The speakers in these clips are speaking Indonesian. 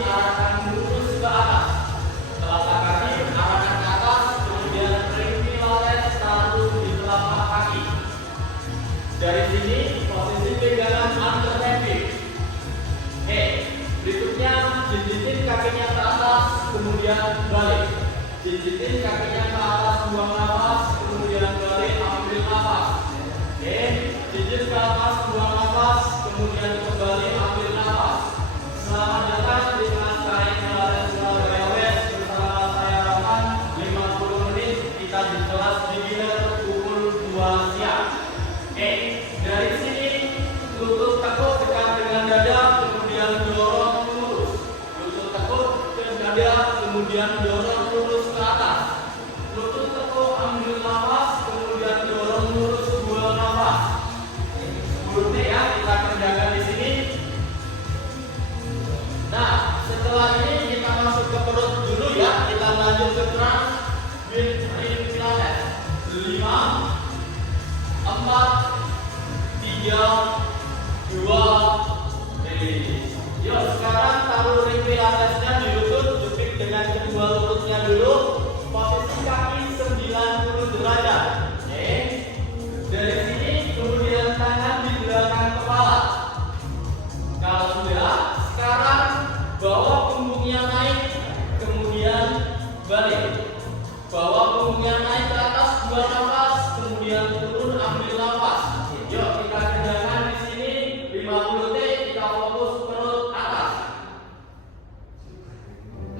arahkan lurus ke atas. Telapak kaki arahkan ke atas, kemudian ring pilates taruh di telapak kaki. Dari sini posisi pegangan under heavy. Berikutnya jijitin kakinya ke atas, kemudian balik. Jijitin kakinya ke atas, buang nafas, kemudian balik, ambil nafas. Jijit ke atas, buang nafas, kemudian kembali, ambil nafas. Selamat datang di kelas tarik pilates Surabaya West bersama saya Rahman. 50 menit kita di kelas beginner pukul 2 siang. Dari sini lutut tekuk dekat dengan dada, kemudian dorong lurus. Lutut tekuk ke dada, kemudian dorong lurus ke atas. Lutut tekuk, ambil nafas, kemudian dorong lurus, buang nafas. Mulutnya ya kita kerjakan di sini. Nah, setelah ini kita masuk ke perut dulu ya. Kita lanjut ke trans with ring pilates. 5, 4, 3, 2, release. Yuk sekarang taruh ring pilatesnya di lutut, jepit dengan kedua lututnya dulu. Posisi kaki 90 derajat. Dari sini kemudian tangan di belakang kepala. Kalau sudah, sekarang bawa punggungnya naik, kemudian balik. Bawa punggungnya naik ke atas, buang nafas, kemudian turun, ambil nafas. Yuk kita kerjakan di sini 50 detik, kita fokus perut atas.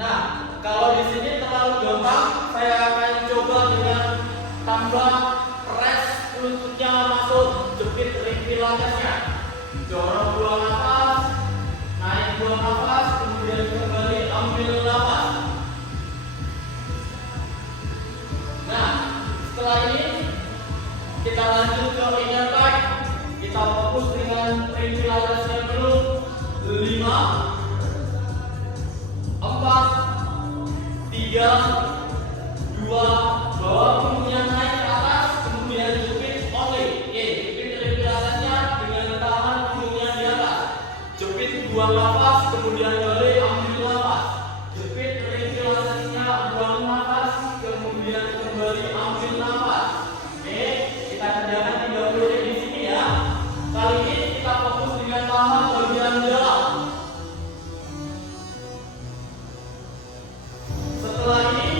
Nah, kalau di sini terlalu gampang, saya akan coba dengan tambah press lututnya masuk, jepit ring pilatesnya. Dorong, buang nafas, naik, buang nafas, kemudian kembali, ambil nafas. Nah, setelah ini kita lanjut ke inner thigh. Kita fokus dengan ring pilatesnya dulu. 5, 4, 3, 2, bawa punggungnya naik ke atas, kemudian jepit only. Jepit ring pilatesnya dengan tangan punggungnya di atas. Jepit, buang nafas, kemudian balik, ambil nafas. Jepit ring pilatesnya, buang nafas, kemudian kembali, ambil nafas. Kita kerjakan 30 detik di sini ya. Kali ini kita fokus dengan paha bagian dalam. Setelah ini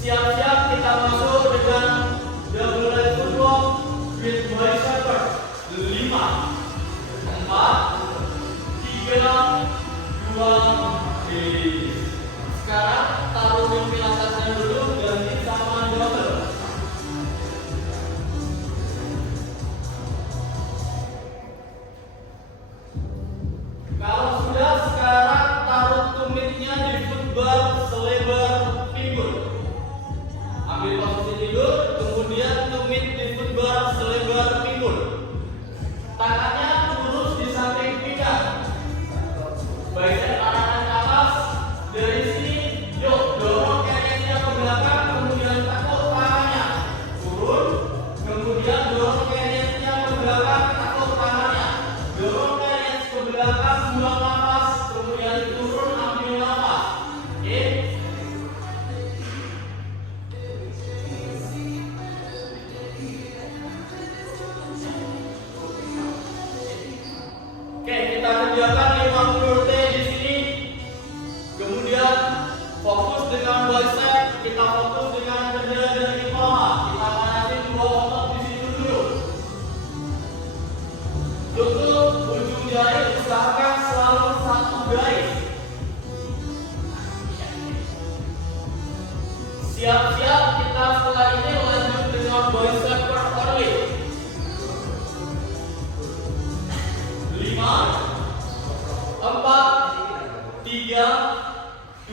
siap-siap kita masuk dengan double leg footwork with bicep. 5, 4, 3, 2, release. Sekarang taruh ring pilatesnya dulu, ganti sama double. Kalau sudah, sekarang taruh tumitnya di footbar selebar pinggul. Ambil posisi tidur, kemudian tumit di footbar selebar pinggul. Tangannya lurus di samping pinggang. Bicep arahkan ke atas. Dari sini, yuk dorong kakinya ke belakang, kemudian tekuk tangannya. Turun, kemudian dorong kakinya ke belakang, tekuk tangannya. Dorong kakinya ke belakang, buang nafas, kemudian turun, ambil nafas. Kita kerjakan 50 detik di sini. Kemudian fokus dengan bicep, kita fokus dengan dada dari paha. Kita manasin 2 otot di situ dulu. Tutup ujung jari, usahakan selalu 1 garis. Siap-siap kita setelah ini lanjut dengan bicep curl only. 5, 4, 3,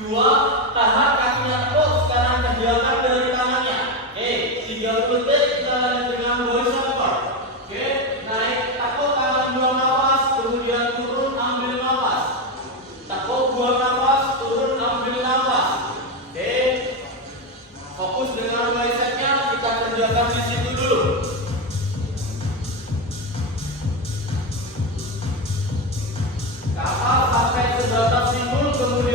2, tahan kakinya tekuk. Sekarang kerjakan dari tangannya. 30 detik kita lanjut dengan bicep curl. Naik, tekuk, tangan, buang nafas, kemudian turun, ambil nafas. Tekuk, buang nafas, turun, ambil nafas. Fokus dengan bicepnya, kita kerjakan di situ dulu. Kapal sampai sebatas simpul, kemudian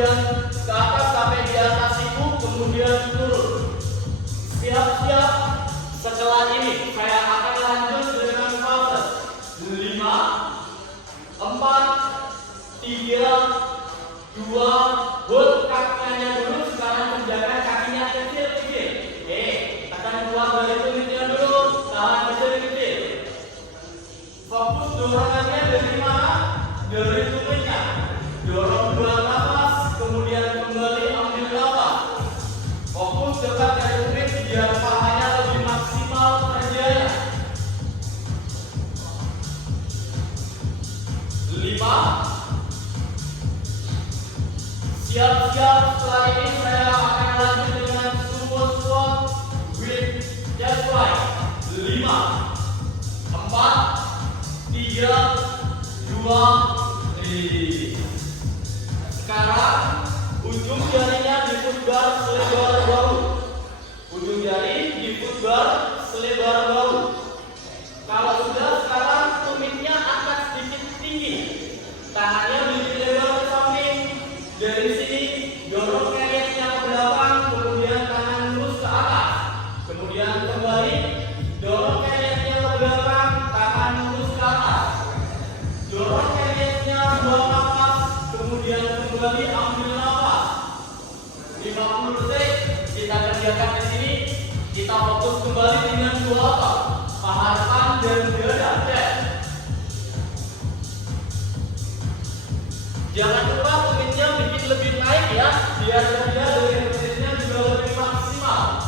2, release. Sekarang ujung jarinya diputar selebar bahu. Ujung jari diputar selebar bahu. Kalau sudah, sekarang tumitnya akan sedikit tinggi. Tangannya lebih lebar ke samping. Dari sini dorong keringetnya ke belakang, kemudian tangan lurus ke atas. Kemudian kembali dorong keringetnya ke belakang, tangan lurus ke atas. Dorong keringetnya, buang nafas, kemudian kembali ambil nafas. 50 detik kita kerjakan di sini. Kita fokus kembali dengan dua otot, paha depan dan dada. Jangan lupa tumitnya bikin lebih naik ya, biar dia dari resistnya juga lebih maksimal.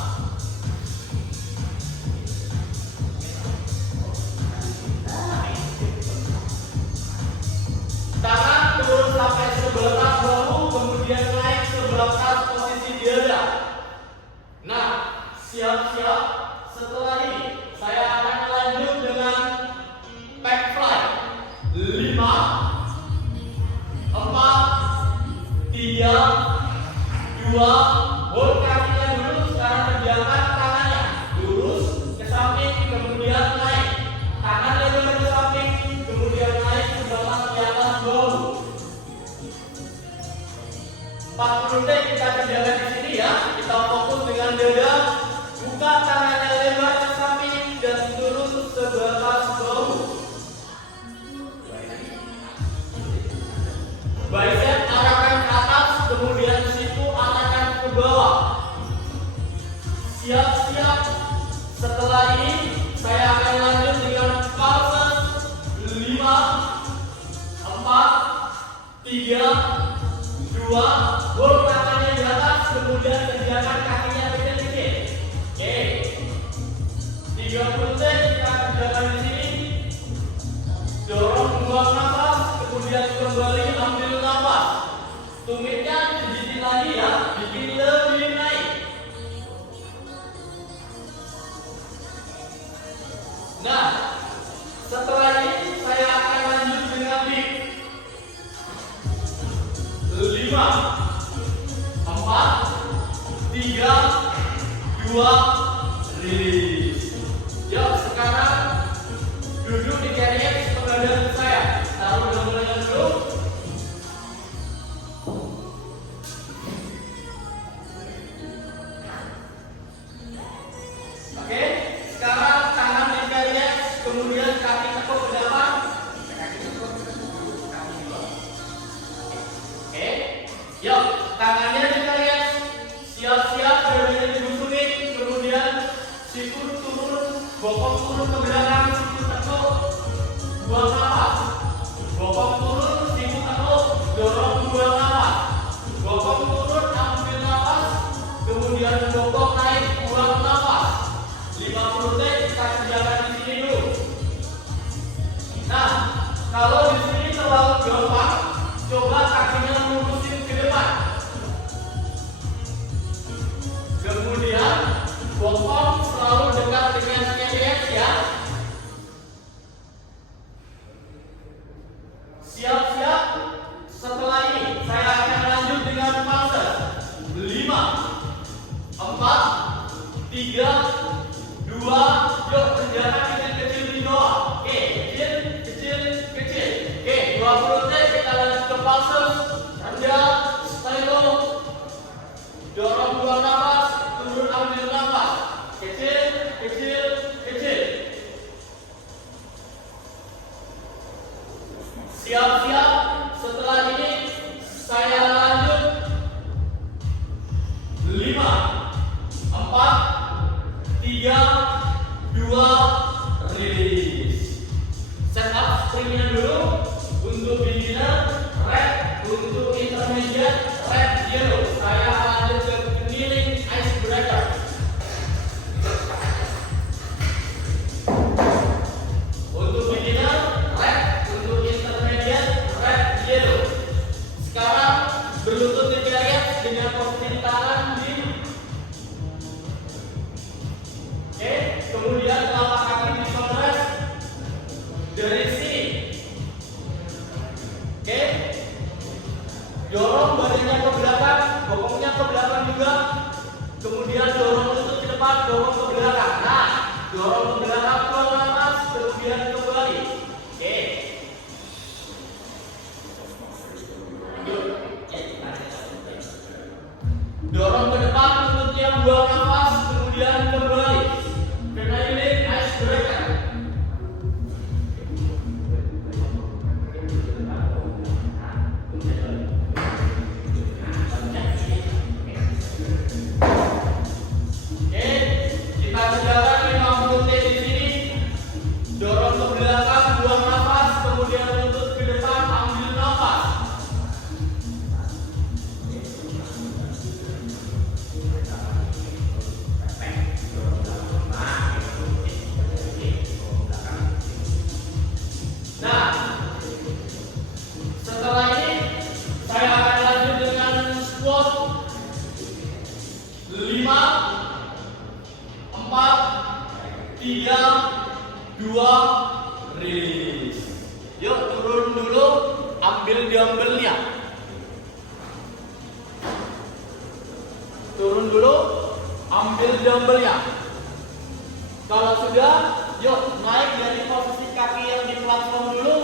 Tangan turun sampai sebelah bahu, kemudian naik sebelah posisi dada. Nah, siap-siap. Setelah ini saya akan lanjut dengan back fly. 5, 4, 3, 2, hold kakinya dulu. Sekarang kerjakan tangannya lurus ke samping, kemudian naik. Tangan lebar ke samping, kemudian naik ke belakang di atas bahu. 40 detik kita kerjakan di sini ya. Kita fokus dengan dada. Buka tangannya lebar ke samping dan turun sebatas bahu. Bicep arahkan ke atas, kemudian siku arahkan ke bawah. Siap-siap. Setelah ini saya akan lanjut dengan pulses. 5, 4, 3, 2, hold tangannya di atas, kemudian kerjakan kakinya kecil-kecil. Oke. 30 detik kita kerjakan di sini. Dorong, buang nafas, kemudian kembali ambil nafas. Tumitnya sedikit lagi ya, bikin lebih naik. Nah, setelah ini saya akan lanjut dengan dip. 5, 4, 3, 2, release. Yuk, sekarang duduk di carrier menghadap saya. Taruh dahulunya dulu. Oke, sekarang tangan di carrier, kemudian kaki tekuk ke depan. Oke, yuk, tangannya di carrier. Siap-siap, dadanya digusungin, kemudian siku turun, bokong turun ke belakang, siku tekuk, buang nafas. Bokong turun, siku tekuk, dorong, buang nafas. Bokong turun, ambil nafas, kemudian bokong naik, buang nafas. 50 detik kita kerjakan di sini dulu. Nah, kalau di sini terlalu gampang, coba kakinya lurusin ke depan. Kemudian bokong selalu dekat dengan kaki ya. Siap-siap. Setelah ini saya akan lanjut dengan pulses. 5, 4, 3, 2, yuk kerjakan kecil-kecil di bawah. Oke, kecil, kecil, kecil. Oke, 20 detik kita lanjut ke pulses. Rendah, slow. Dorong, buang nafas, turun, ambil nafas. Kecil, kecil, kecil. Siap-siap. Setelah ini saya lanjut. 5, 4, 3, 2, release. Set up springnya dulu. Untuk beginner, red. Untuk intermediate, red, yellow. Saya lanjut ke kneeling icebreaker. Untuk beginner, red. Untuk intermediate, red, yellow. Sekarang berlutut di carrier dengan posisi tangan di. Oke, kemudian telapak kaki disodras dari sini. 3, 2, rilis. Yuk turun dulu, ambil dumbbellnya. Turun dulu, ambil dumbbellnya. Kalau sudah, yuk naik dari posisi kaki yang di platform dulu,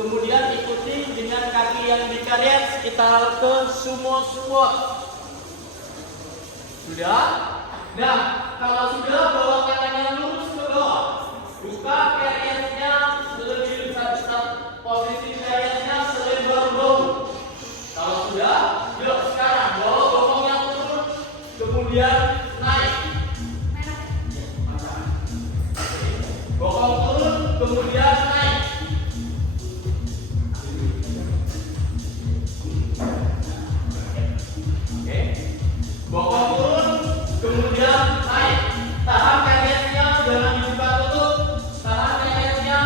kemudian ikuti dengan kaki yang di karet kita ke sumo squat. Sudah? Nah, kalau sudah bawa tangannya lurus ke bawah, buka karetnya lebih besar, posisi karetnya selebar bahu. Kalau sudah, yuk sekarang bawa bokongnya turun, kemudian naik. Bokong turun, kemudian naik. Oke. Bokong turun, kemudian naik. Tahan karetnya, jangan dibuka tutup. Tahan karetnya.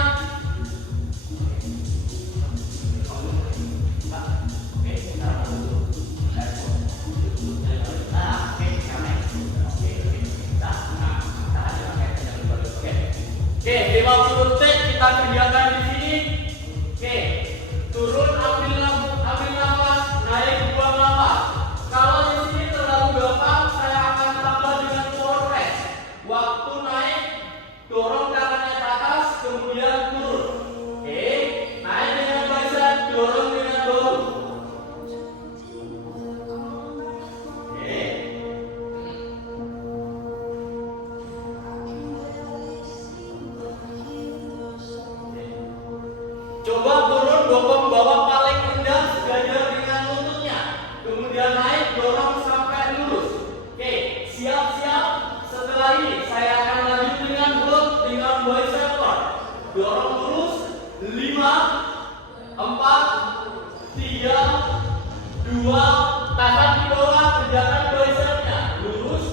Oke, sekarang tutup. Oke, di waktu rutin kita kerjakan di sini. Oke, turun ambil nafas, naik buang nafas. Kalau di sini terlalu gampang, saya akan tambah dengan core press. Waktu naik, dorong tangannya ke atas, kemudian turun. Oke, naik dengan bicep, dorong dengan bahu. Oke. Coba turun, bokong bawah paling rendah sejajar dengan lututnya. Kemudian naik, dorong sampai lurus. Oke, siap-siap. Setelah ini saya akan lanjut dengan hold dengan bicep curl. Dorong lurus. 5, 4, 3, 2, tahan di bawah, kerjakan bicepnya. Lurus,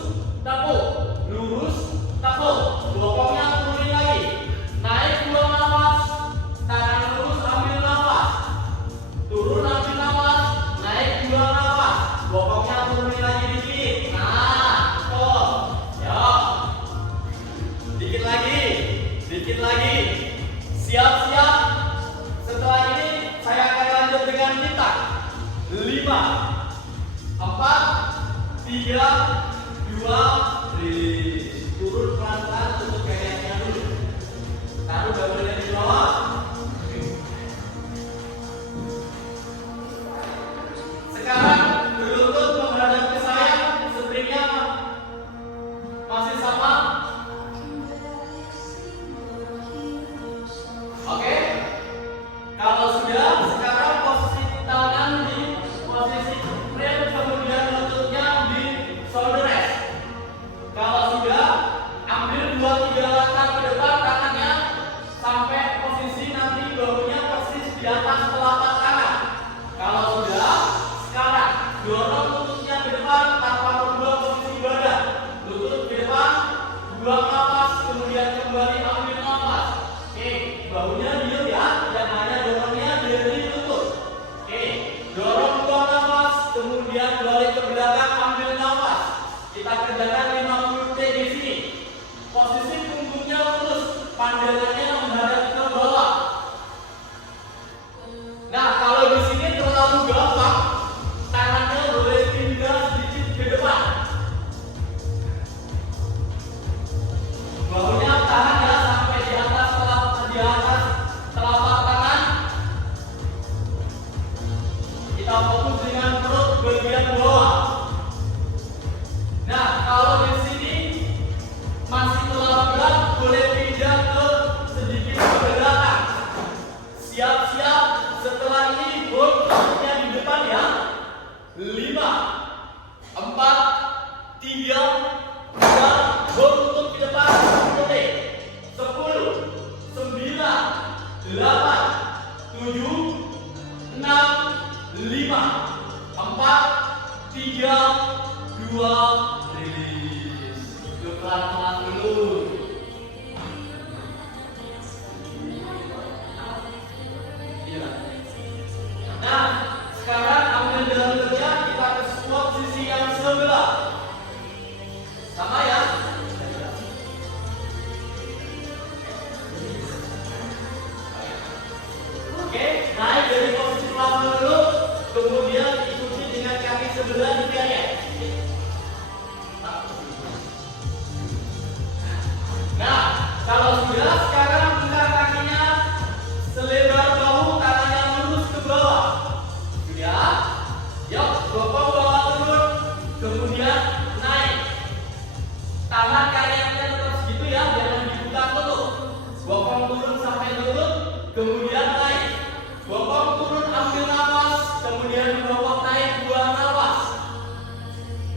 tepuk. Lurus, tepuk. Bokongnya turunin lagi. Naik, buang nafas. Tangan lurus, ambil nafas. Turun, ambil nafas. Naik, buang nafas. Bokongnya turunin lagi dikit. Nah, stop. Yuk. Dikit lagi. Dikit lagi. Siap-siap. Setelah ini saya akan lanjut dengan kita. 5, 4, 3, 2, rilis. Turun pelan-pelan untuk karetnya dulu. Taruh dumbbellnya di bawah. Sekarang berlutut menghadap ke saya, stringnya masih sama. Oke. Kalau sudah, sekarang posisi tangan di posisi frame, kemudian lututnya di shoulder rest. Kalau sudah, ambil 2-3 langkah ke depan tangannya sampai posisi nanti bahunya persis di atas telapak tangan. Kalau sudah, sekarang dorong lututnya ke depan tanpa merubah posisi badan. Lutut ke depan, buang nafas, kemudian kembali ambil nafas. Oke, bahunya diam ya, dan hanya dorongnya dari lutut. Oke, dorong buang nafas, kemudian balik ke belakang ambil nafas. Kita kerjakan 50 detik di sini. Posisi punggungnya lurus, pandangannya menghadap ke bawah. Nah, kalau di sini terlalu gampang, tangannya boleh pindah sedikit ke depan. Bahunya tahan ya sampai di atas telapak tangan. Kita fokus dengan perut bagian bawah. Nah, kalau di sini masih terlalu berat, boleh pindah ke bergerak di area. Nah, kalau sudah, sekarang buka kakinya selebar bahu, tangannya lurus ke bawah. Sudah? Yuk, bokong bawah turun, kemudian naik. Tangan kaliannya tetap segitu ya, jangan dibuka tutup. Bokong turun sampai lutut, kemudian naik. Bokong turun, ambil nafas, kemudian bokong naik, buang nafas.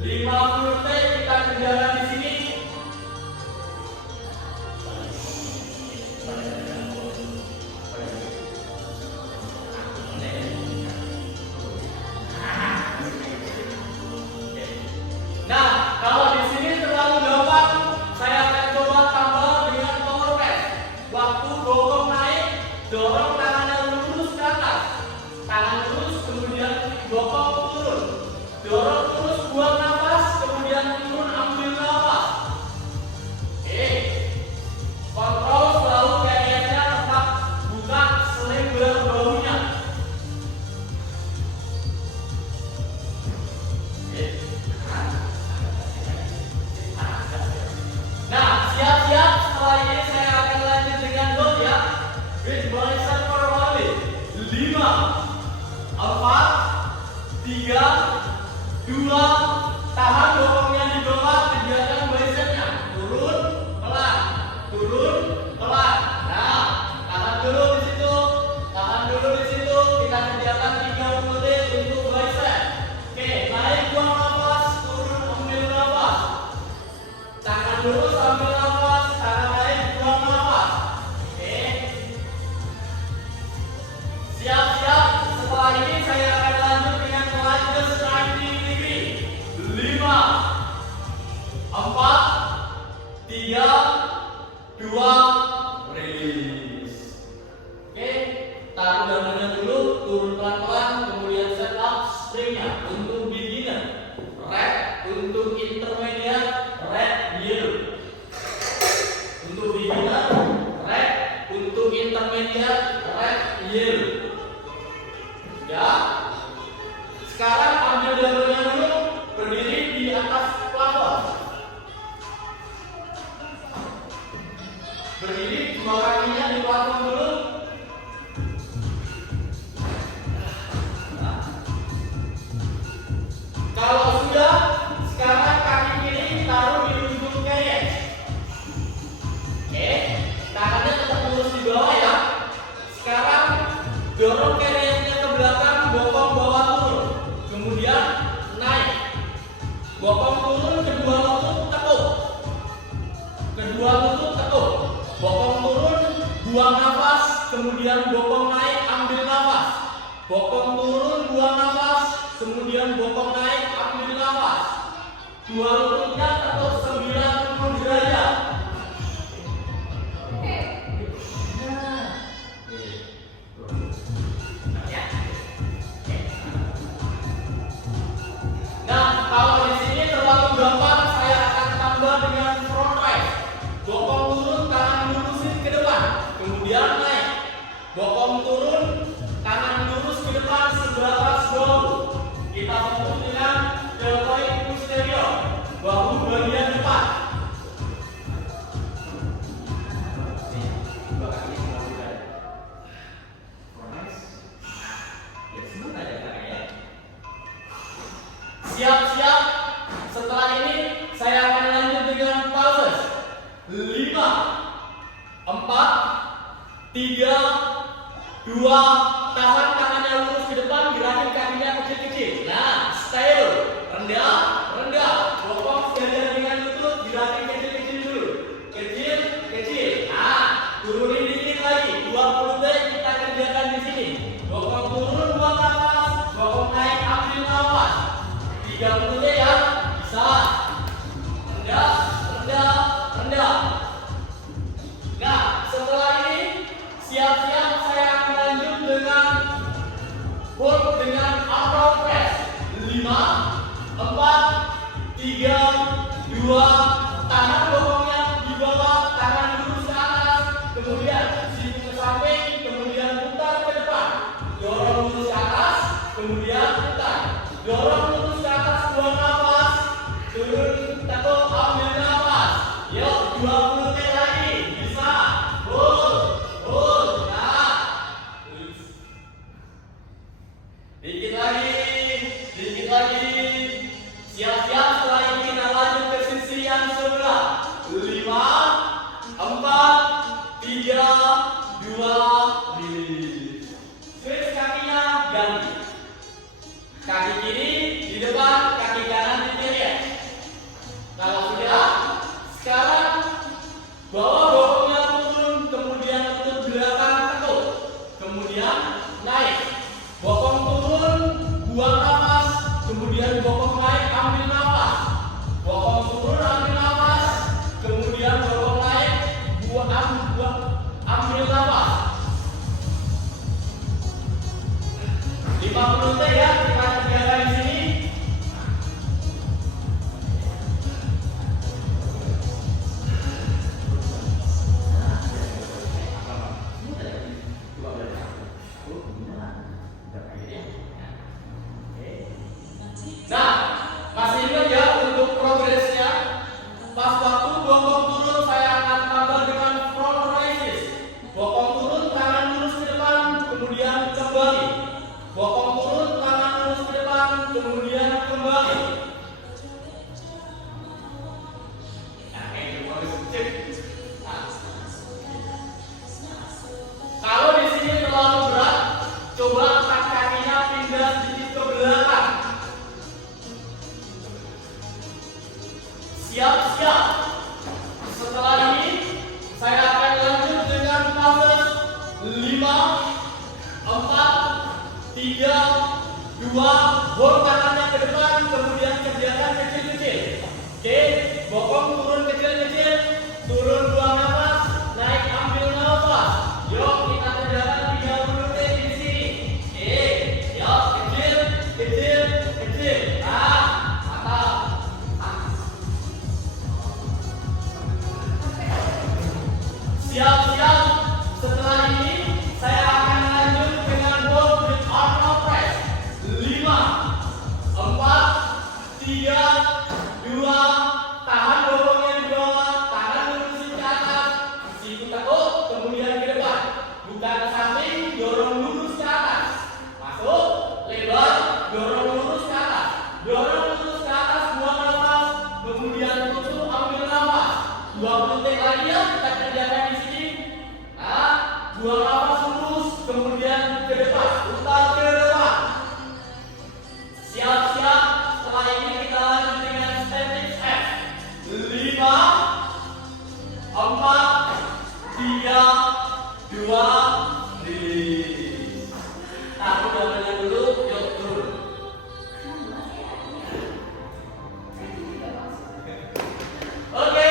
50 detik kita kerjakan di sini. Nah, kalau di sini terlalu gampang, saya akan coba tambah dengan power press. Waktu bokong naik, dorong tangannya lurus ke atas. Tangan lurus, kemudian bokong turun. Dorong terus, buang nafas, kemudian turun, ambil nafas. Oke. Kontrol selalu kayaknya tetap buka selebar bahunya. Nah, siap-siap, setelah ini saya akan lanjut dengan dot ya. With bicep for only 5, 4, 3, 2, tahan bokongnya di bawah, kerjakan bicepnya. Turun, pelan, turun, pelan. Nah, tahan dulu di situ, tahan dulu di situ. Kita kerjakan 30 detik untuk bicep. Oke, naik, buang nafas, turun, ambil nafas. Tangan lurus, ambil nafas, tangan naik, buang nafas. Oke. Siap-siap, setelah ini saya akan lanjut dengan lunges 90 degree. 5, 4, 3, 2, release. Oke, taruh dahulunya dulu, turun pelan-pelan, kemudian set up springnya untuk beginner, red untuk intermediate, red yellow. Untuk beginner, red, untuk intermediate, red yellow. Ya. Sekarang ambil dahulunya dulu, berdiri di atas plafon. Berdiri, dua kakinya di plafon dulu. Kalau sudah, sekarang kaki kiri taruh di ujung carriage. Oke, tangannya tetap lurus di bawah ya. Sekarang dorong carriage-nya ke belakang, bokong bawah turun. Kemudian naik. Bokong turun, kedua lutut tekuk. Kedua lutut tekuk. Bokong turun, buang nafas, kemudian bokong naik, ambil nafas. Bokong turun, buang nafas, kemudian bokong naik, ambil nafas. Dua lututnya tekuk 90 derajat. Nah, kalau di sini terlalu gampang, saya akan tambah dengan front raise. Bokong turun, tangan lurusin ke depan, kemudian naik. Bokong turun, tangan lurus ke depan sebatas bahu. Kita fokus dengan deltoid posterior, bahu bagian depan. Siap-siap. Setelah ini saya akan lanjut dengan pulses. 5, 4, 3, 2, tahan tangannya lurus ke depan, gerakin kakinya kecil-kecil. Nah, style rendah, rendah. Bokong sejajar dengan lutut, gerakin kecil-kecil dulu. Kecil, kecil. Nah, turunin dikit lagi. 20 detik kita kerjakan di sini. Bokong turun, buang nafas. Bokong naik, ambil nafas. 30 detik ya, bisa. Rendah, rendah, rendah. Nah, setelah ini siap-siap saya akan lanjut dengan hold dengan upper press. 5, 4, 3, 2, tahan bokongnya di bawah, tangan lurus ke atas, kemudian siku ke samping, kemudian putar ke depan. Dorong lurus ke atas, kemudian putar. Dorong lurus ke atas. 3, 2, bol tangannya ke depan, kemudian kerjakan kecil-kecil. Oke, bokong turun kecil-kecil, turun buang nafas, naik ambil nafas. Yuk kita kerjakan 30 detik di sini. Oke, yuk kecil, kecil, kecil. Nah, mantap. Siap-siap. Setelah ini saya akan lanjut dengan ball with arm press. 5, 4, 3, 2, tahan bokongnya di bawah, tangan lurusin ke atas, siku tekuk, kemudian ke depan, buka ke samping, dorong lurus ke atas, masuk, lebar, dorong lurus ke atas, dorong lurus ke atas, buang nafas, kemudian tutup, ambil nafas. 20 detik lagi ya kita kerjakan di sini. Nah, buang nafas lurus, kemudian ke depan, putar ke depan. Siap-siap. Setelah ini kita lanjut dengan static F. 5, 4, 3, 2, release. Taruh gambarnya dulu, yuk turun. Oke,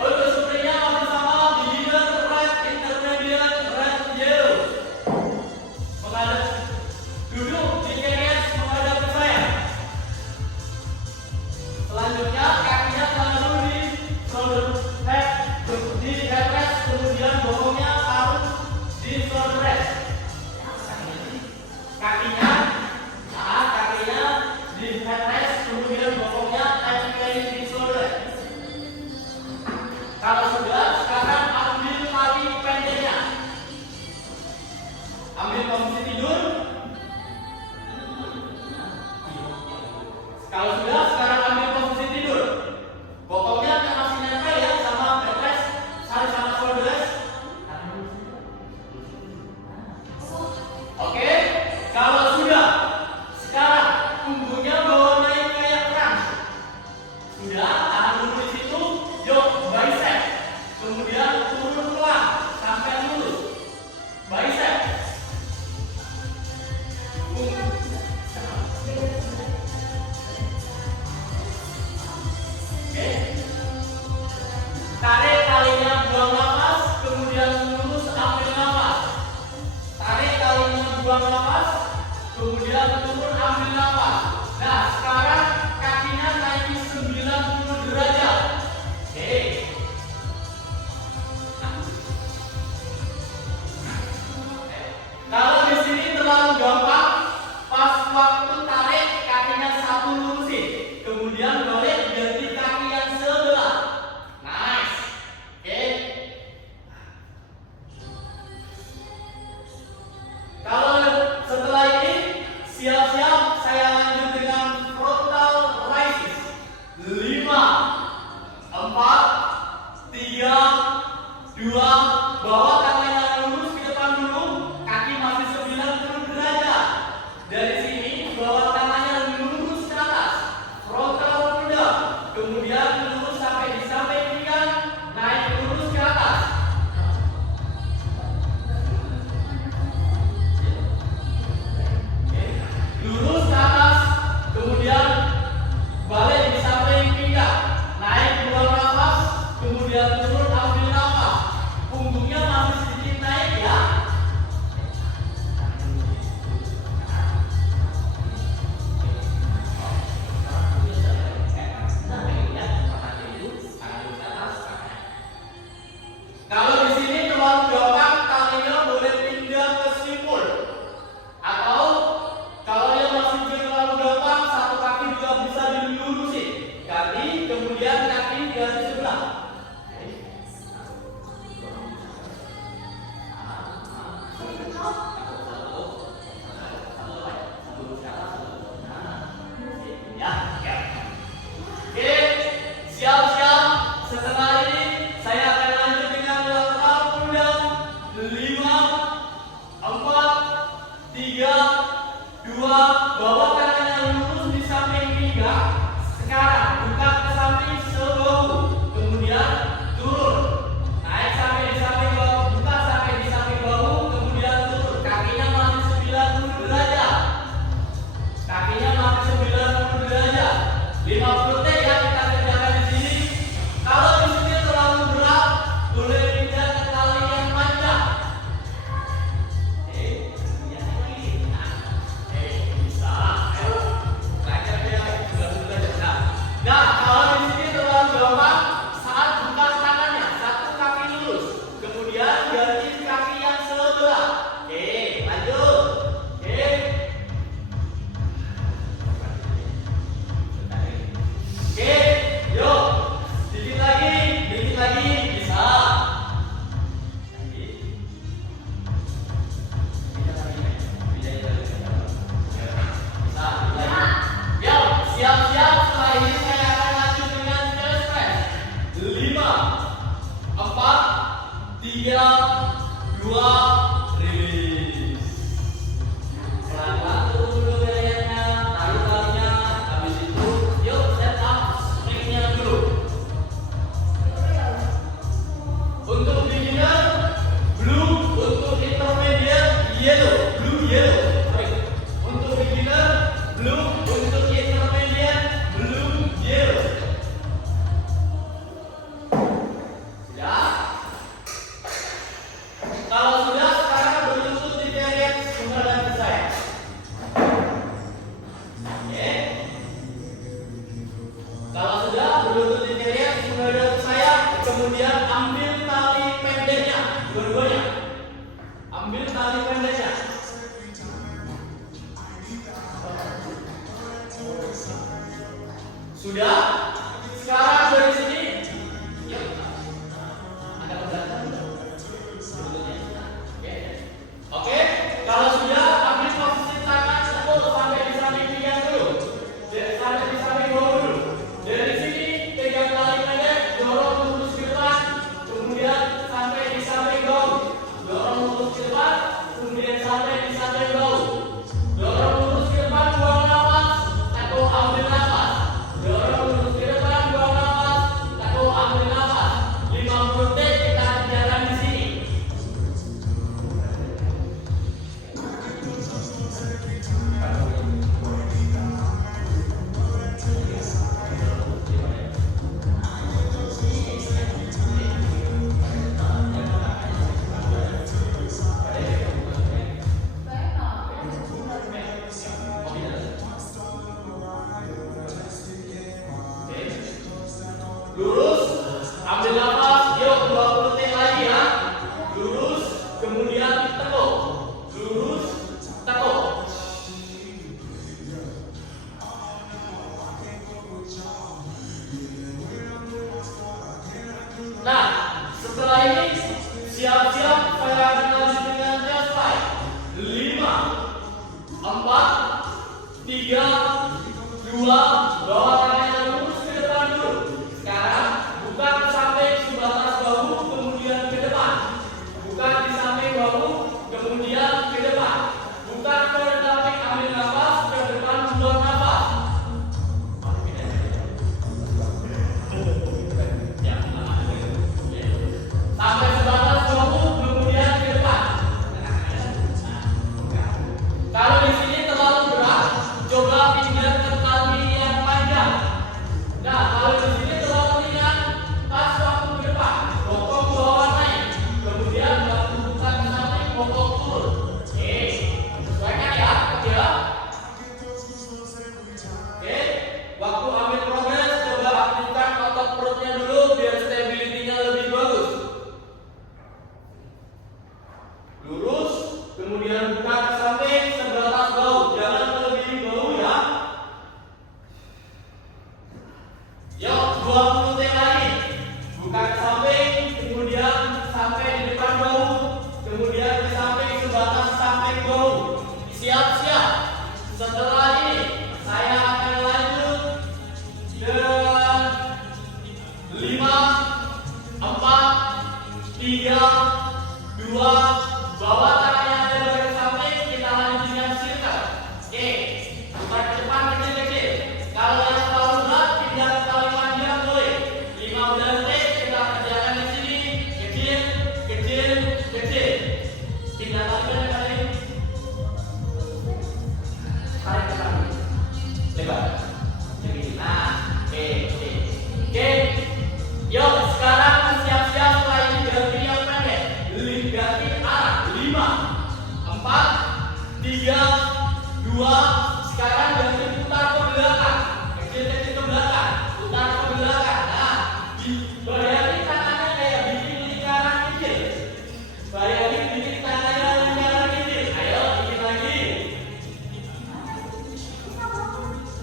untuk sprintnya masih sama, beginner, red, intermediate, red, yellow. Menghadap, duduk di kenges menghadap ke saya. Selanjutnya kakinya taruh di shoulder head, di headrest, kemudian bokongnya taruh di shoulder rest. Kakinya di headrest, kemudian bokongnya tempel di shoulder rest. Kalau sudah, sekarang ambil tali pendeknya. Ambil posisi tidur. Kalau sudah, sekarang ambil posisi tidur. Bokongnya masih nempel ya sama headrest, sama shoulder rest. Oke, kalau sudah, sekarang punggungnya bawa naik kayak crunch. Sudah, tahan dulu di situ. Yuk, bicep. Kemudian turun pelan sampai lurus. Bicep. Oke. Tarik talinya, buang nafas, kemudian lurus ambil nafas. Tarik talinya, buang nafas, kemudian turun ambil nafas. Nah, sekarang kakinya naik 90 derajat. Oke. Kalau di sini terlalu gampang, pas waktu tarik kakinya satu lurusin, kemudian balik ganti kaki yang sebelah. Nice. Oke. Kalau setelah ini siap-siap saya lanjut dengan frontal raises. 5, 4, 3, 2, bawa tangannya lurus ke depan dulu, kaki masih 90 derajat. Dari sini bawa tangannya lurus ke atas, frontal pull down, kemudian lurus sampai di samping pinggang, naik lurus ke atas. Lurus ke atas, kemudian balik di samping pinggang, naik buang nafas, kemudian turun ambil nafas. Punggungnya masih sedikit naik ya. Kalau di sini terlalu gampang, talinya boleh pindah ke simpul. Atau kalau yang masih terlalu gampang, satu kaki juga bisa dilurusin. Ganti, kemudian kaki ganti sebelah. Ya, ya. Oke, siap-siap. Setelah ini saya akan lanjut dengan lateral pull down. 5, 4, 3, 2, bawa tangannya lurus di samping pinggang. Sekarang buka ke samping sebahu, kemudian turun. Naik sampai di samping bahu, buka sampai di samping bahu, kemudian turun. 3, 2, rilis. Pelan-pelan turun dulu gayanya, tarik talinya, habis itu yuk set up stringnya dulu. Untuk beginner, blue, untuk intermediate, yellow, blue, yellow. Untuk beginner, blue, untuk intermediate, blue, yellow. Sudah? Kalau sudah, sekarang berlutut di kalian sebelah dan saya. Oke. Kalau sudah berlutut di kalian sebelah dan saya, kemudian ambil tali pendeknya, dua-duanya. Ambil tali pendeknya. Sudah? Sekarang dari sini, yuk. Ada keberatan? Oke, kalau sudah ambil posisi tangan sepul sampai di samping pinggang dulu, sampai di samping bawah dulu. Dari sini pegang tali pendek, dorong lurus ke depan, kemudian sampai di samping bawah. Dorong lurus ke depan, kemudian sampai di samping bawah. Dorong lurus ke depan, buang nafas, atau ambil nafas. Dorong lurus ke depan, buang nafas, atau ambil nafas. 50 detik kita jalan di sini. Lurus, ambil nafas, yuk 20 detik lagi ya. Lurus, kemudian tekuk. Lurus, tekuk. Nah, setelah ini siap-siap saya akan lanjut dengan chest fly. 5, 4, 3, 2, bawa tangannya lurus ke depan dulu. Sekarang buka ke samping sebatas bahu, kemudian ke depan. Buka di samping bahu, kemudian ke depan. Buka ke samping, ambil nafas, ke depan, buang nafas. Sampai sebatas bahu, kemudian ke depan. Kalau di sini terlalu berat, coba pindah ke tali yang panjang. Nah, kalau di sini terlalu ringan, tas waktu ke depan, bokong bawah naik, kemudian waktu buka ke samping, bokong turun. Oke, sesuaikan ya, kecil. Oke, waktu ambil progres, coba aktifkan otot perutnya dulu biar stability-nya lebih bagus. Lurus, kemudian buka ke samping sebatas bahu, jangan melebihi bahu ya. Yuk, 20 detik lagi. Buka ke samping, kemudian sampai di depan bahu, kemudian di samping sebatas samping bahu. Siap-siap. Setelah ini, saya akan lanjut dengan 5, 4, 3, 2, bawa tangannya ada bagian samping, kita lanjut dengan circle. Oke, buka ke depan kecil-kecil. Kalau yang terlalu berat, pindah ke tali panjang boleh. 15 detik kita kerjakan di sini, kecil, kecil, kecil. Pindah tali pendek kali. Tarik ke samping, lebar. Begini. Nah, oke. Yuk, sekarang siap-siap setelah ini ganti yang pendek. Ganti arah. 5, 4, 3, 2, sekarang ganti putar ke belakang. Kecil-kecil ke belakang, putar ke belakang. Nah, bayangin tangannya kayak bikin lingkaran kecil. Bayangin bikin tangannya lingkaran kecil. Ayo, bikin lagi.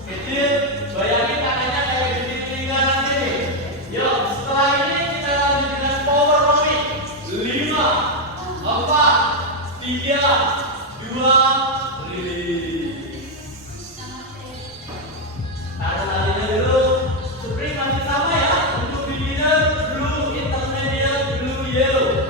Kecil, bayangin tangannya kayak bikin lingkaran kecil. Yuk, setelah ini kita lanjut dengan power rolling. 5, 4, 3, 2, rilis. Taruh talinya dulu. Spring masih sama ya. Untuk beginner, blue, intermediate, blue, yellow.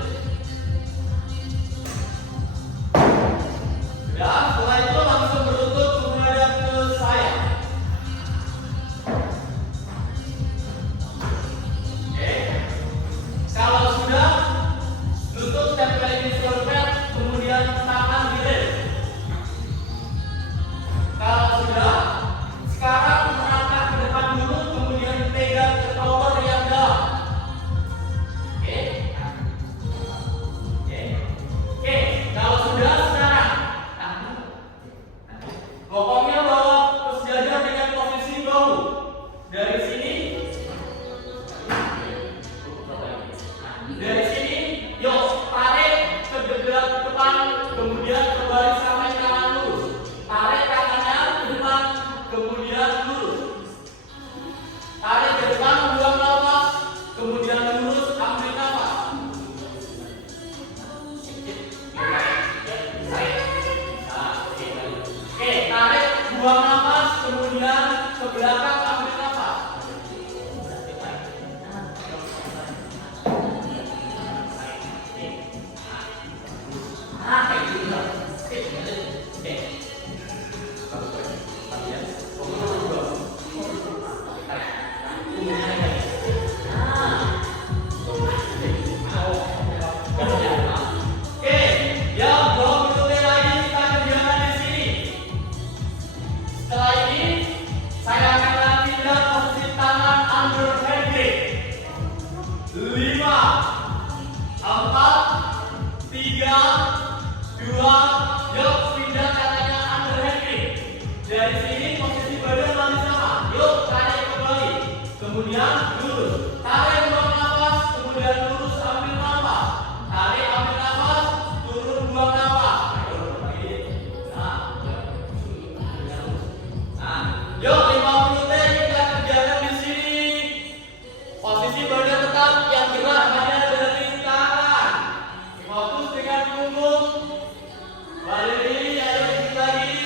3, 2, yuk pindah katanya underhand kick. Dari sini posisi badan masih sama. Yuk tarik kembali. Kemudian lurus. Tarik buang nafas. Kemudian lurus ambil nafas. Tarik ambil nafas. Turun buang nafas. Yuk 50 detik kita kerjakan di sini. Posisi badan tetap, yang gerak hanya dari tangan. Fokus dengan punggung. Balik ini, ayo dikit lagi.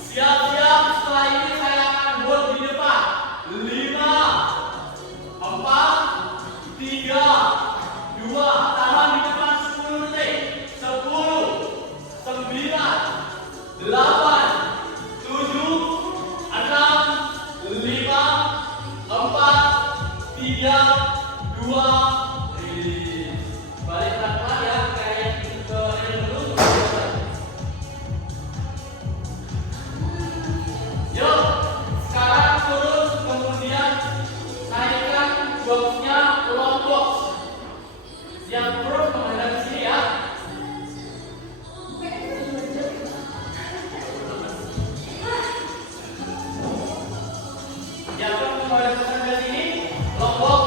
Siap-siap, setelah ini saya akan buat di depan. 5, 4, 3, 2, tahan di depan 10 detik. 10, 9, 8, 7, 6, 5, 4, 3, 2, rilis. Balik pelan-pelan ya, kayak ke rem dulu. Yuk, sekarang turun, kemudian naikkan boxnya long box. Yang turun menghadap ke sini ya. Yang turun menghadap ke sini, long box.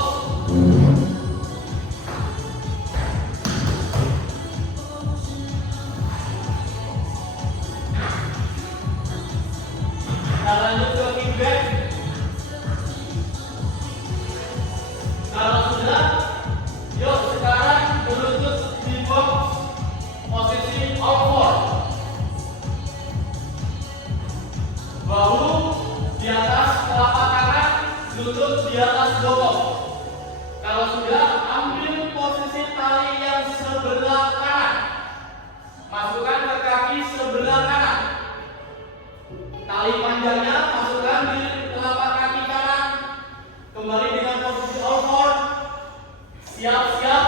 Kita lanjut ke kickback. Kalau sudah, yuk sekarang berlutut di box posisi outward. Bahu di atas telapak kanan, lutut di atas bokong. Kalau sudah, ambil posisi tali yang sebelah kanan. Masukkan ke kaki sebelah kanan. Tali panjangnya masukkan di telapak kaki kanan. Kembali dengan posisi outward. Siap-siap.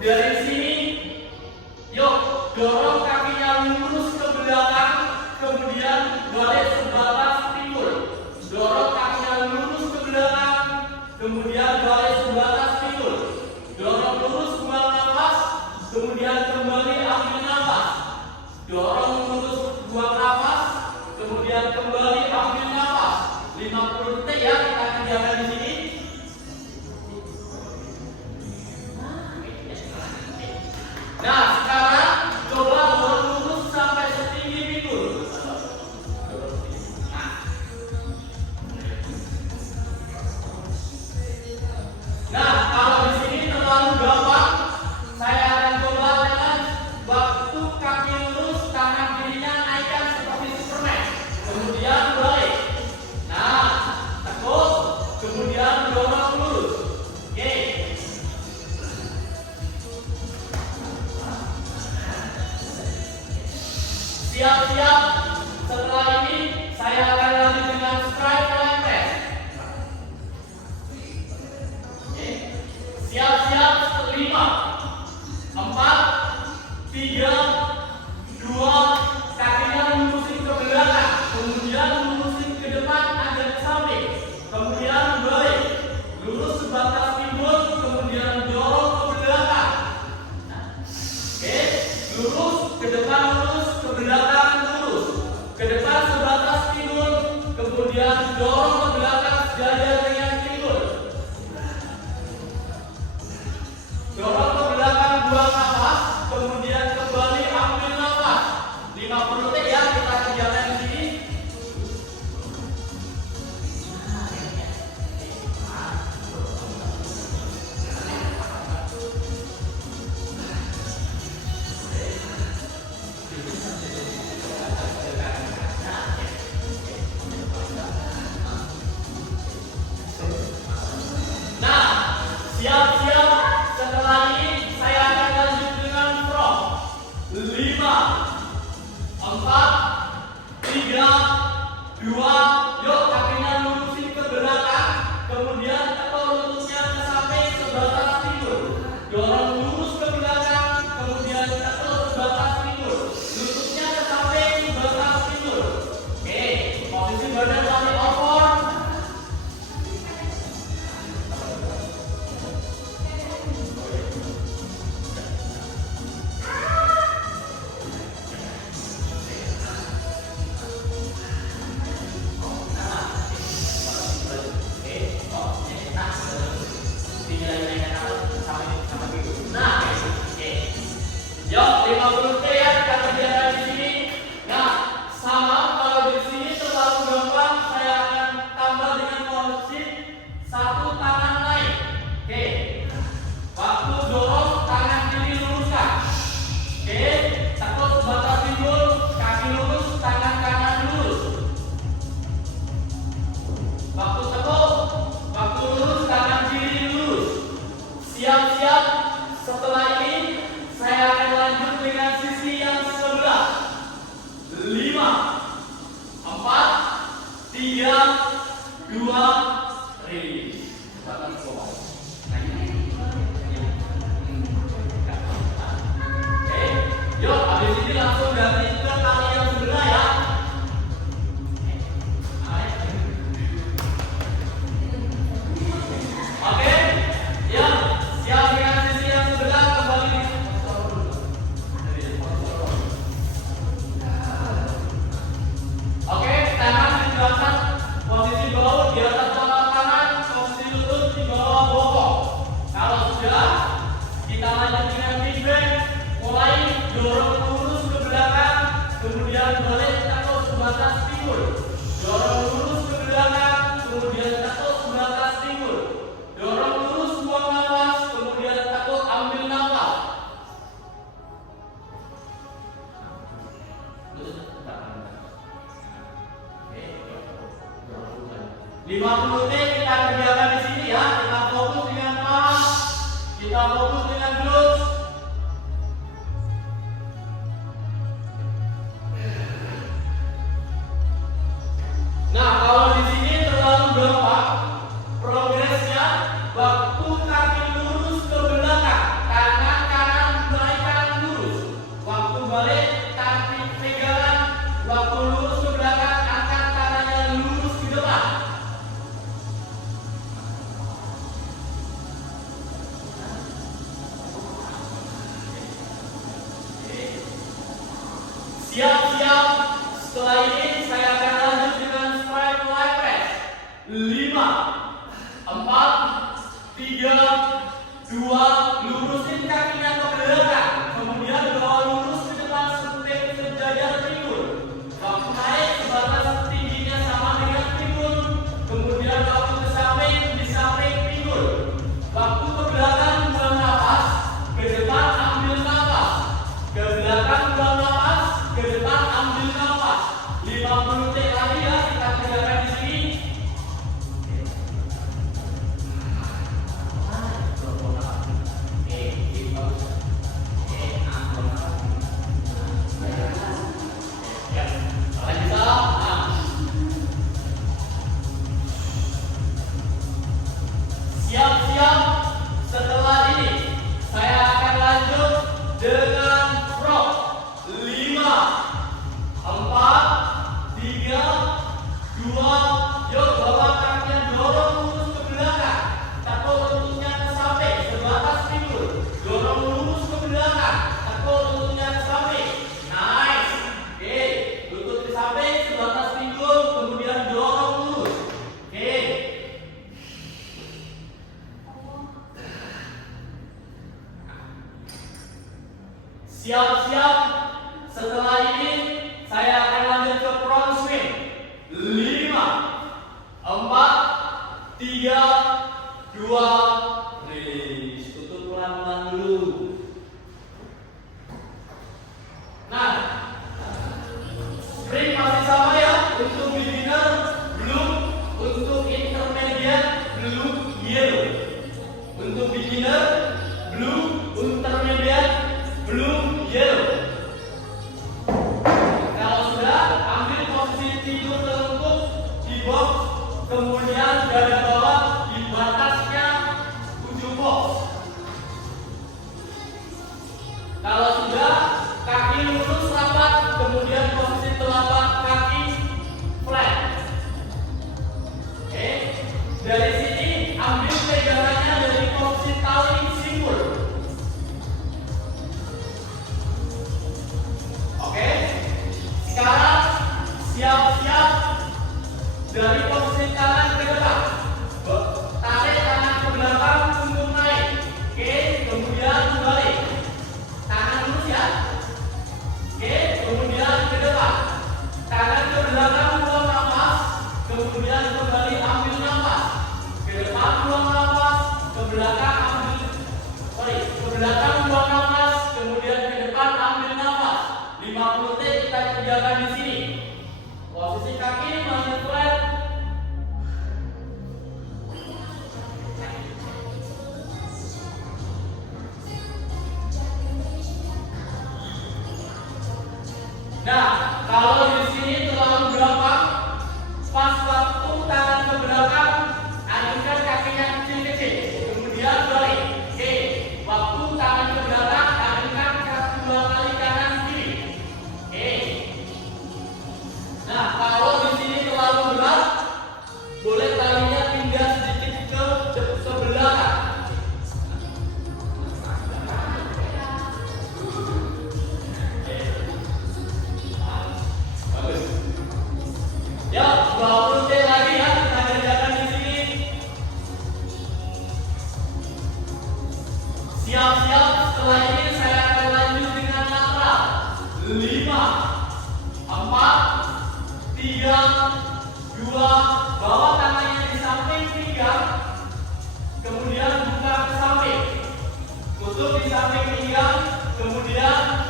Dari sini, yuk dorong kakinya lurus ke belakang. Kemudian balik sebatas pinggul. Dorong kakinya lurus ke belakang. Kemudian balik sebatas pinggul. Dorong lurus, buang nafas. Kemudian kembali ambil nafas. Dorong lurus, buang nafas. Kemudian kembali ambil nafas. 50 detik ya kita kerjakan di sini. Nah, sekarang coba dorong lurus sampai setinggi pinggul. Nah, kalau di sini terlalu gampang, saya akan coba dengan waktu kaki lurus, tangan kirinya naikkan seperti Superman. Kemudian balik. Nah, tekuk, kemudian dorong lurus. Oke. Siap-siap. Setelah ini saya akan lanjut dengan strike leg press. Oke. Siap-siap. 5, 4, 3, 2, kakinya lurusin ke belakang, kemudian lurusin ke depan agak ke samping, kemudian balik, lurus sebatas pinggul, kemudian dorong ke belakang. Oke, lurus ke depan, lurus ke belakang, lurus ke depan sebatas pinggul, kemudian dorong ke belakang sejajar dengan pinggul. Dorong ke belakang, buang nafas, kemudian kembali ambil nafas. 50 detik ya kita kerjakan di sini. Nah, siap-siap. Setelah ini saya akan lanjut dengan frog. 5, 4, 3, 2, yuk kakinya lurusin ke belakang, kemudian tekuk lututnya ke samping sebatas pinggul. Dorong lurus ke belakang, kemudian tekuk sebatas pinggul. Lututnya ke samping sebatas pinggul. Oke, posisi badan masih outward. setelah ini saya akan lanjut dengan sisi yang sebelah. 5, 4, 3, 2, rilis. Batas bawah. Oke, yuk habis ini langsung ganti ke kaki yang sebelah ya. Oke, ya siap dengan sisi yang sebelah kembali. Oke, tangan digerakkan posisi bahu di atas telapak tangan, posisi lutut di bawah bokong. Kalau sudah, kita lanjut dengan feedback. Mulai dorong lurus ke belakang, kemudian balik atau sebatas pinggul. Dorong lurus ke belakang, kemudian takut sebatas pinggul. Dorong lurus, buang nafas, kemudian takut ambil nafas. 50 detik kita kerjakan di sini ya. Kita fokus dengan paha, kita fokus dengan glutes. Nah, kalau di sini terlalu gampang progresnya, waktu kaki lurus ke belakang, tangan kanan naik kanan lurus. Waktu balik kaki pegangan, waktu lurus ke belakang angkat tangannya lurus ke depan. Siap-siap. Setelah ini saya akan lanjut dengan straight leg press. 5, 4, 3, 2, lurusin kakinya ke belakang, kemudian bawa lurus ke depan sejajar pinggul. Waktu naik sebatas tingginya sama dengan pinggul, kemudian waktu ke samping di samping pinggul. Waktu ke belakang buang nafas, ke depan ambil nafas, ke belakang buang nafas, ke depan ambil nafas. 50 detik lagi ya kita kerjakan di sini. Siap-siap. Setelah ini saya akan lanjut dengan frog. 5, 4, 3, 2, yuk bawa kakinya dorong lurus ke belakang, takut lututnya ke samping sebatas pinggul. Dorong lurus ke belakang, takut lututnya ke samping. Nice. Oke, lutut ke samping sebatas pinggul, kemudian dorong lurus. Oke. Siap-siap. Setelah ini saya akan lanjut ke front swing. 5, 4, 3, 2, rilis. Tutup pelan-pelan dulu. Nah, sprint masih sama ya. Untuk beginner blue, untuk intermediate blue yellow. Untuk beginner blue, intermediate blue yellow. Kalau sudah, ambil posisi tidur terlengkup di box, kemudian dada bawah di batasnya ujung box. Kalau sudah, kaki lurus rapat, kemudian posisi telapak kaki flat. Oke, dari sini ambil pegangannya dari posisi tali simpul. Oke, sekarang siap-siap dari posisi tangan ke depan. Tarik tangan ke belakang untuk naik. Oke, kemudian balik. Tangan lurus ya. Oke, kemudian ke depan. Tangan ke belakang buang nafas, kemudian kembali ambil nafas. Ke depan buang nafas, ke belakang ambil. Ke belakang buang nafas, kemudian ke depan ambil nafas. 50 detik kita kerjakan di sini. Posisi kaki masih flat. Nah, kalau di sini terlalu gampang, pas waktu tangan ke belakang, anjurkan kakinya kecil-kecil, kemudian balik. Oke, waktu tangan ke belakang, anjurkan kaki 2 kali kanan kiri. Oke. Nah, kalau di sini terlalu berat, boleh talinya pindah sedikit ke belakang. Bagus. Ya, 20 detik lagi ya, kita kerjakan di sini. Siap-siap, setelah ini saya akan lanjut dengan lateral. 5, 4, 3, 2, bawa tangannya di samping pinggang, kemudian buka ke samping. Tutup di samping pinggang, kemudian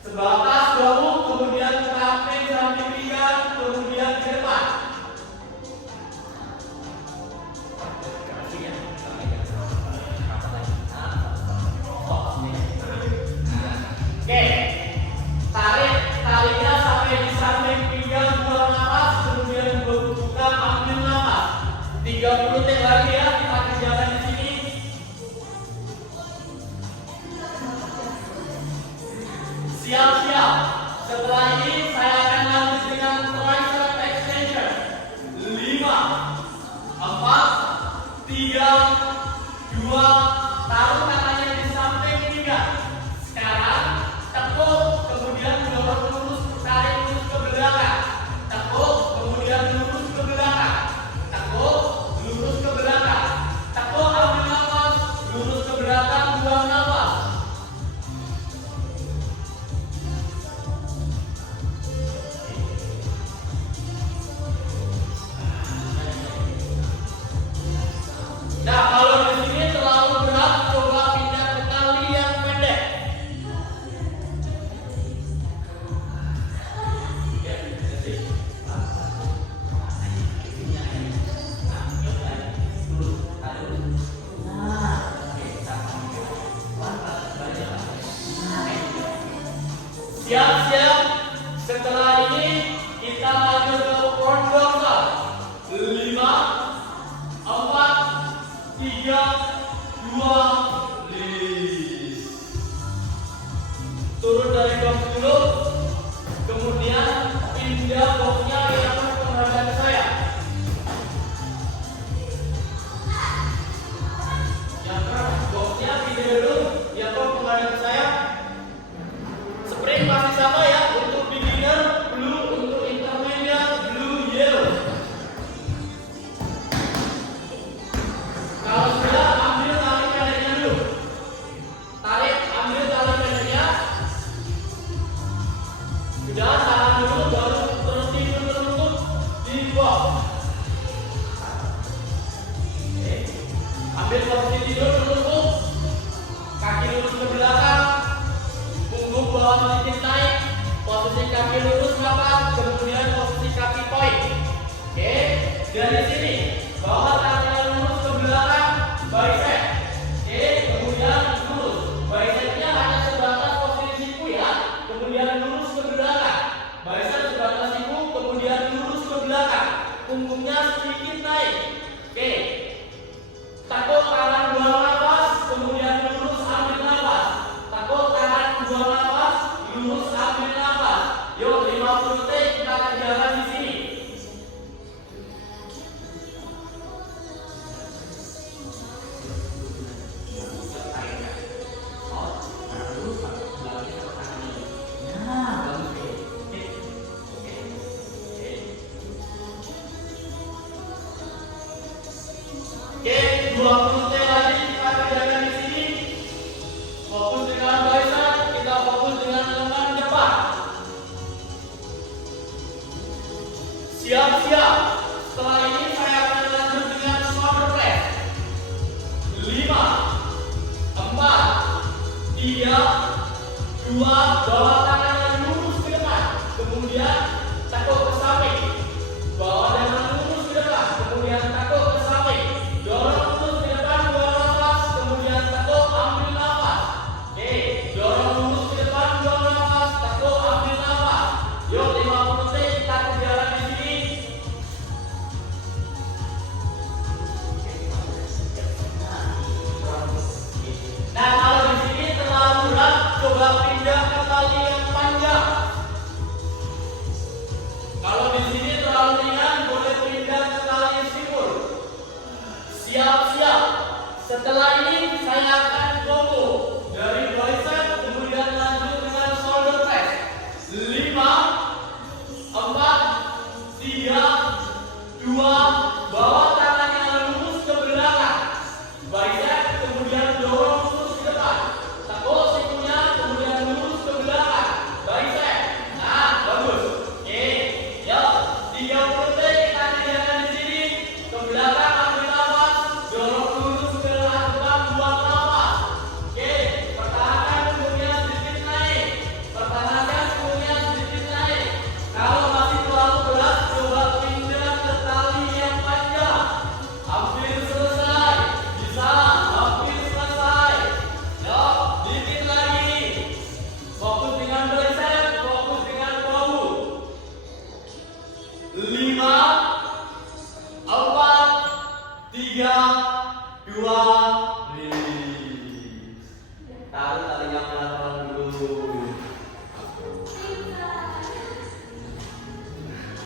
sebatas bahu, kemudian samping pinggang, kemudian ke depan. Oke, tarik talinya sampai di samping pinggang, buang nafas, kemudian buka, ambil nafas. 30 detik lagi ya, kita kerjakan di sini. Siap-siap. Setelah ini saya akan lanjut dengan tricep extension. 5, 4, 3, 2, taruh tangannya di samping pinggang. Sekarang tekuk, kemudian dorong lurus, tarik lurus ke belakang. Tekuk, kemudian lurus ke belakang. Tekuk, lurus ke belakang. Tekuk, ambil nafas, lurus ke belakang, buang nafas. Nah, kalau di sini terlalu berat, coba pindah ke tali yang pendek. Siap-siap. Setelah ini kita lanjut ke front dorsal. 5, 4, 3, 2, release. Turun dari box dulu, kemudian pindah boxnya yang menghadap saya. Yang boxnya pindah dulu, yang menghadap saya. Spring masih sama ya, untuk beginner blue, untuk intermediate blue, yellow. Kalau sudah, ambil tali pendeknya dulu. Tarik, ambil tali pendeknya. Sudah, tahan dulu, baru terus tidur di box. Ambil posisi tidur, tutup. Kaki lurus ke belakang, punggung bawah sedikit naik. Posisi kaki lurus rapat, kemudian posisi kaki poin. Oke, dari sini bawa tangannya lurus ke belakang, bicep. Oke, kemudian lurus. Bicepnya hanya sebatas posisi siku ya, kemudian lurus ke belakang. Bicep sebatas siku, kemudian lurus ke belakang. Punggungnya sedikit naik. Oke, takut tangan buang nafas, kemudian lurus ambil nafas. Takut tangan buang nafas, lurus ambil nafas. Yuk, 50 detik kita kerjakan di sini. Oke, 20 detik lagi kita kerjakan di sini. Fokus dengan bicep, kita fokus dengan lengan depan. Siap-siap. Setelah ini saya akan lanjut dengan shoulder press. 5, 4, 3, 2, bawa tangannya lurus ke depan. Kemudian takut ke samping. Bawa tangan lurus ke depan. Kemudian takut ke samping. di sini terlalu ringan, boleh pindah ke tali sipur. Siap-siap. Setelah ini saya akan combo dari bicep, kemudian lanjut dengan shoulder press. 5, 4, 3, 2, bawa tangannya lurus ke belakang. Bicep, kemudian dorong lurus ke depan. Tekuk sikunya, kemudian lurus ke belakang. Bicep. Nah, bagus. Oke, yuk. 30 detik kita kerjakan di sini. Ke belakang, ambil nafas, dorong lurus ke depan, buang nafas. Oke, pertahankan punggungnya sedikit naik. Pertahankan punggungnya sedikit naik. Kalau masih terlalu berat, coba pindah ke tali yang panjang. Hampir selesai. Bisa, hampir selesai. Yuk, dikit lagi. Fokus dengan bicep, fokus dengan bahu. 5, 4, 3, 2,